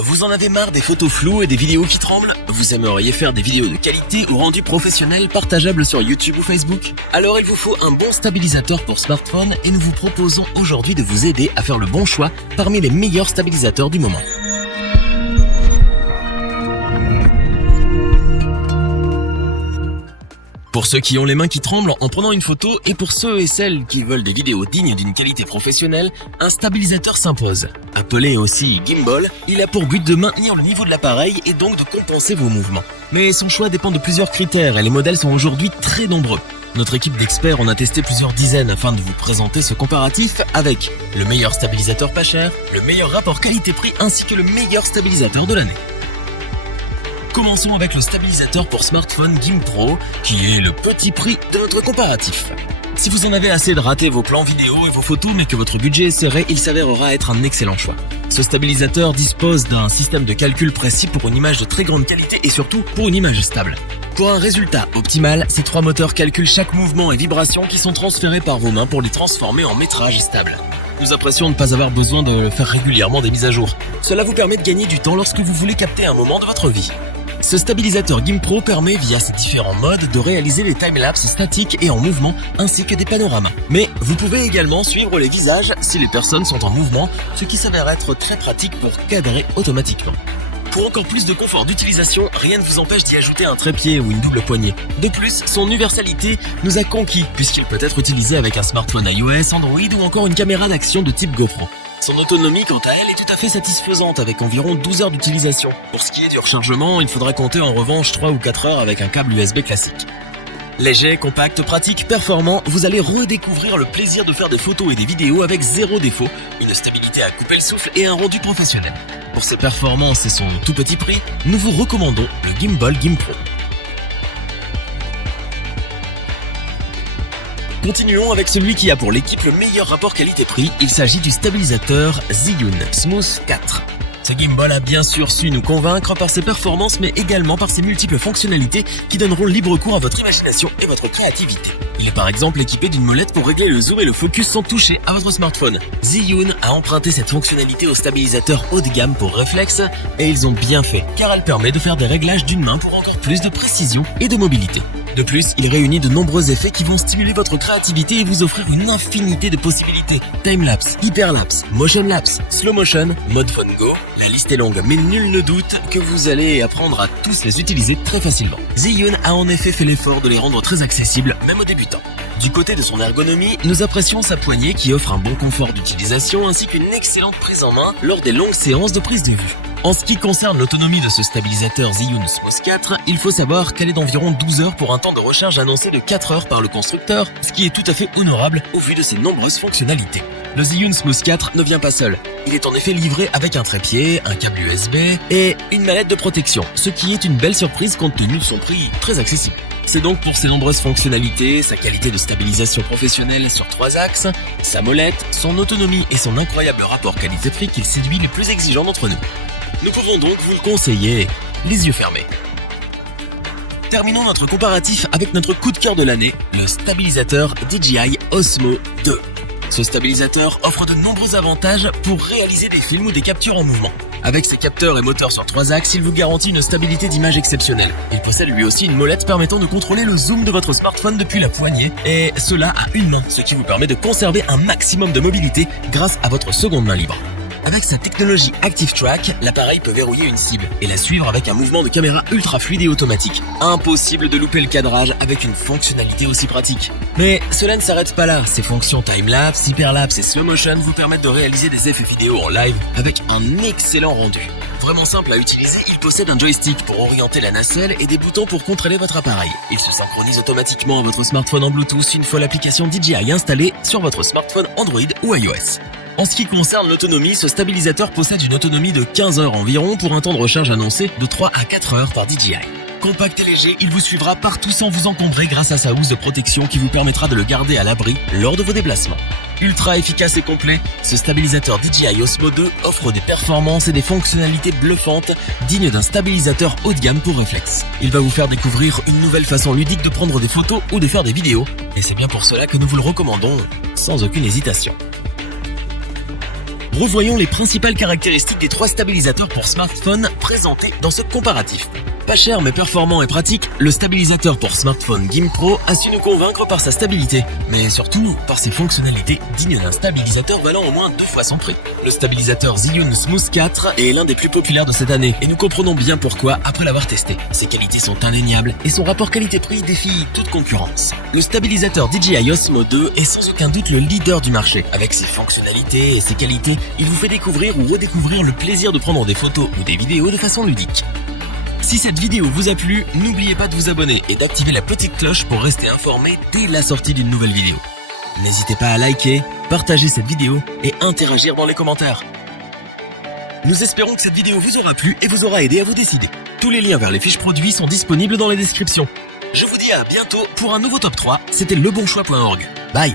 Vous en avez marre des photos floues et des vidéos qui tremblent? Vous aimeriez faire des vidéos de qualité au rendu professionnel partageables sur YouTube ou Facebook? Alors il vous faut un bon stabilisateur pour smartphone et nous vous proposons aujourd'hui de vous aider à faire le bon choix parmi les meilleurs stabilisateurs du moment. Pour ceux qui ont les mains qui tremblent en prenant une photo et pour ceux et celles qui veulent des vidéos dignes d'une qualité professionnelle, un stabilisateur s'impose. Appelé aussi gimbal, il a pour but de maintenir le niveau de l'appareil et donc de compenser vos mouvements. Mais son choix dépend de plusieurs critères et les modèles sont aujourd'hui très nombreux. Notre équipe d'experts en a testé plusieurs dizaines afin de vous présenter ce comparatif avec le meilleur stabilisateur pas cher, le meilleur rapport qualité-prix ainsi que le meilleur stabilisateur de l'année. Commençons avec le stabilisateur pour smartphone GimPro, qui est le petit prix de notre comparatif. Si vous en avez assez de rater vos plans vidéo et vos photos mais que votre budget est serré, il s'avérera être un excellent choix. Ce stabilisateur dispose d'un système de calcul précis pour une image de très grande qualité et surtout pour une image stable. Pour un résultat optimal, ces trois moteurs calculent chaque mouvement et vibration qui sont transférés par vos mains pour les transformer en métrage stable. Nous apprécions de ne pas avoir besoin de faire régulièrement des mises à jour. Cela vous permet de gagner du temps lorsque vous voulez capter un moment de votre vie. Ce stabilisateur GimPro permet via ses différents modes de réaliser des timelapses statiques et en mouvement ainsi que des panoramas. Mais vous pouvez également suivre les visages si les personnes sont en mouvement, ce qui s'avère être très pratique pour cadrer automatiquement. Pour encore plus de confort d'utilisation, rien ne vous empêche d'y ajouter un trépied ou une double poignée. De plus, son universalité nous a conquis puisqu'il peut être utilisé avec un smartphone iOS, Android ou encore une caméra d'action de type GoPro. Son autonomie, quant à elle, est tout à fait satisfaisante avec environ 12 heures d'utilisation. Pour ce qui est du rechargement, il faudra compter en revanche 3 ou 4 heures avec un câble USB classique. Léger, compact, pratique, performant, vous allez redécouvrir le plaisir de faire des photos et des vidéos avec zéro défaut, une stabilité à couper le souffle et un rendu professionnel. Pour ses performances et son tout petit prix, nous vous recommandons le Gimbal GimPro. Continuons avec celui qui a pour l'équipe le meilleur rapport qualité-prix, il s'agit du stabilisateur Zhiyun Smooth 4. Ce gimbal a bien sûr su nous convaincre par ses performances mais également par ses multiples fonctionnalités qui donneront libre cours à votre imagination et votre créativité. Il est par exemple équipé d'une molette pour régler le zoom et le focus sans toucher à votre smartphone. Zhiyun a emprunté cette fonctionnalité au stabilisateur haut de gamme pour réflexe et ils ont bien fait car elle permet de faire des réglages d'une main pour encore plus de précision et de mobilité. De plus, il réunit de nombreux effets qui vont stimuler votre créativité et vous offrir une infinité de possibilités. Timelapse, hyperlapse, motion lapse, slow motion, mode phone go. La liste est longue, mais nul ne doute que vous allez apprendre à tous les utiliser très facilement. Zhiyun a en effet fait l'effort de les rendre très accessibles, même aux débutants. Du côté de son ergonomie, nous apprécions sa poignée qui offre un bon confort d'utilisation ainsi qu'une excellente prise en main lors des longues séances de prise de vue. En ce qui concerne l'autonomie de ce stabilisateur Zhiyun Smooth 4, il faut savoir qu'elle est d'environ 12 heures pour un temps de recharge annoncé de 4 heures par le constructeur, ce qui est tout à fait honorable au vu de ses nombreuses fonctionnalités. Le Zhiyun Smooth 4 ne vient pas seul. Il est en effet livré avec un trépied, un câble USB et une mallette de protection, ce qui est une belle surprise compte tenu de son prix très accessible. C'est donc pour ses nombreuses fonctionnalités, sa qualité de stabilisation professionnelle sur 3 axes, sa molette, son autonomie et son incroyable rapport qualité-prix qu'il séduit les plus exigeants d'entre nous. Nous pouvons donc vous le conseiller, les yeux fermés. Terminons notre comparatif avec notre coup de cœur de l'année, le stabilisateur DJI Osmo 2. Ce stabilisateur offre de nombreux avantages pour réaliser des films ou des captures en mouvement. Avec ses capteurs et moteurs sur 3 axes, il vous garantit une stabilité d'image exceptionnelle. Il possède lui aussi une molette permettant de contrôler le zoom de votre smartphone depuis la poignée, et cela à une main, ce qui vous permet de conserver un maximum de mobilité grâce à votre seconde main libre. Avec sa technologie Active Track, l'appareil peut verrouiller une cible et la suivre avec un mouvement de caméra ultra fluide et automatique. Impossible de louper le cadrage avec une fonctionnalité aussi pratique. Mais cela ne s'arrête pas là, ses fonctions timelapse, hyperlapse et slow motion vous permettent de réaliser des effets vidéo en live avec un excellent rendu. Vraiment simple à utiliser, il possède un joystick pour orienter la nacelle et des boutons pour contrôler votre appareil. Il se synchronise automatiquement à votre smartphone en Bluetooth une fois l'application DJI installée sur votre smartphone Android ou iOS. En ce qui concerne l'autonomie, ce stabilisateur possède une autonomie de 15 heures environ pour un temps de recharge annoncé de 3 à 4 heures par DJI. Compact et léger, il vous suivra partout sans vous encombrer grâce à sa housse de protection qui vous permettra de le garder à l'abri lors de vos déplacements. Ultra efficace et complet, ce stabilisateur DJI Osmo 2 offre des performances et des fonctionnalités bluffantes dignes d'un stabilisateur haut de gamme pour réflexe. Il va vous faire découvrir une nouvelle façon ludique de prendre des photos ou de faire des vidéos, et c'est bien pour cela que nous vous le recommandons sans aucune hésitation. Revoyons les principales caractéristiques des 3 stabilisateurs pour smartphone présentés dans ce comparatif. Pas cher mais performant et pratique, le stabilisateur pour smartphone GimbPro a su nous convaincre par sa stabilité, mais surtout par ses fonctionnalités dignes d'un stabilisateur valant au moins 2 fois son prix. Le stabilisateur Zhiyun Smooth 4 est l'un des plus populaires de cette année et nous comprenons bien pourquoi après l'avoir testé. Ses qualités sont indéniables et son rapport qualité-prix défie toute concurrence. Le stabilisateur DJI Osmo 2 est sans aucun doute le leader du marché. Avec ses fonctionnalités et ses qualités, il vous fait découvrir ou redécouvrir le plaisir de prendre des photos ou des vidéos de façon ludique. Si cette vidéo vous a plu, n'oubliez pas de vous abonner et d'activer la petite cloche pour rester informé dès la sortie d'une nouvelle vidéo. N'hésitez pas à liker, partager cette vidéo et interagir dans les commentaires. Nous espérons que cette vidéo vous aura plu et vous aura aidé à vous décider. Tous les liens vers les fiches produits sont disponibles dans la description. Je vous dis à bientôt pour un nouveau top 3, c'était lebonchoix.org. Bye.